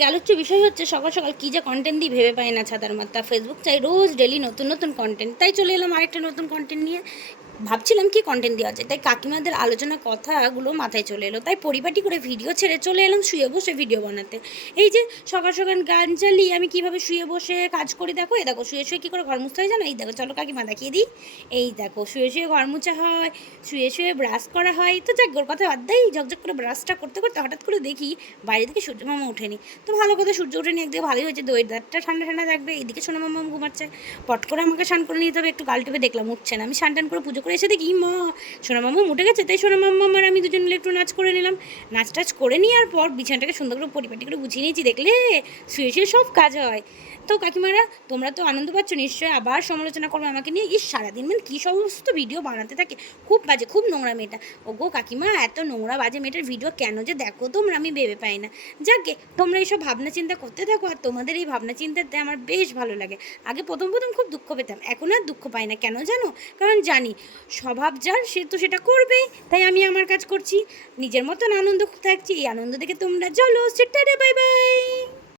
গেল হচ্ছে বিষয় হচ্ছে সকাল সকাল কী যে কন্টেন্ট দিই ভেবে পাই না ছাতার মাত্রা। ফেসবুক চাই রোজ ডেলি নতুন নতুন কন্টেন্ট, তাই চলে এলাম আরেকটা নতুন কন্টেন্ট নিয়ে। ভাবছিলাম কি কন্টেন্ট দেওয়া যায়, তাই কাকিমাদের আলোচনা কথাগুলো মাথায় চলে এলো, তাই পরিপাটি করে ভিডিও ছেড়ে চলে এলাম শুয়ে বসে ভিডিও বানাতে। এই যে সকাল সকাল গান চালিয়ে আমি কীভাবে শুয়ে বসে কাজ করি, দেখো এই দেখো শুয়ে শুয়ে কী করে ঘর মুছতে হয় জানো, এই দেখো চলো কাকিমা দেখিয়ে দিই। এই দেখো শুয়ে শুয়ে ঘর মুছা হয়, শুয়ে শুয়ে ব্রাশ করা হয়। তো যাক ওর কথা বাদ দেয়, ঝকঝক করে ব্রাশটা করতে করতে হঠাৎ করে দেখি বাইরে থেকে সূর্য মামা ওঠেনি। তো ভালো কথা, সূর্য ওঠেনি একদিকে ভালোই হয়েছে, ওয়েদারটা ঠান্ডা ঠান্ডা থাকবে। এইদিকে সোনা মামা ঘুমাচ্ছে, পট করে আমাকে স্নান করে নিতে হবে। একটু গাল টেপে দেখলাম উঠছে না, আমি স্নান টান করে পুজো করে এসে দেখি মা সোনা মামা উঠে গেছে। তাই সোনা মাম্মা আর আমি দুজন মিলে একটু নাচ করে নিলাম। নাচ টাচ করে নেওয়ার পর বিছানাটাকে সুন্দর করে পরিপাটি করে গুছিয়ে নিয়েছি। দেখলে শুয়ে শুয়ে সব কাজ হয়। তো কাকিমারা তোমরা তো আনন্দ পাচ্ছ নিশ্চয়ই, আবার সমালোচনা করবে আমাকে নিয়ে, ইস সারাদিন মানে কী সমস্ত ভিডিও বানাতে থাকে, খুব বাজে, খুব নোংরা মেয়েটা। ওগো কাকিমা এত নোংরা বাজে মেয়েটার ভিডিও কেন যে দেখো তোমরা, আমি ভেবে পাই না। যাকে তোমরা এইসব ভাবনা চিন্তা করতে থাকো, আর তোমাদের এই ভাবনা চিন্তাতে আমার বেশ ভালো লাগে। আগে প্রথম প্রথম খুব দুঃখ পেতাম, এখন আর দুঃখ পাই না। কেন জানো? কারণ জানি স্বভাব যার সে তো সেটা করবেই, তাই আমি আমার কাজ করছি, নিজের মতন আনন্দ থাকছি। এই আনন্দ দেখে তোমরা চলো, টাটা বাই বাই।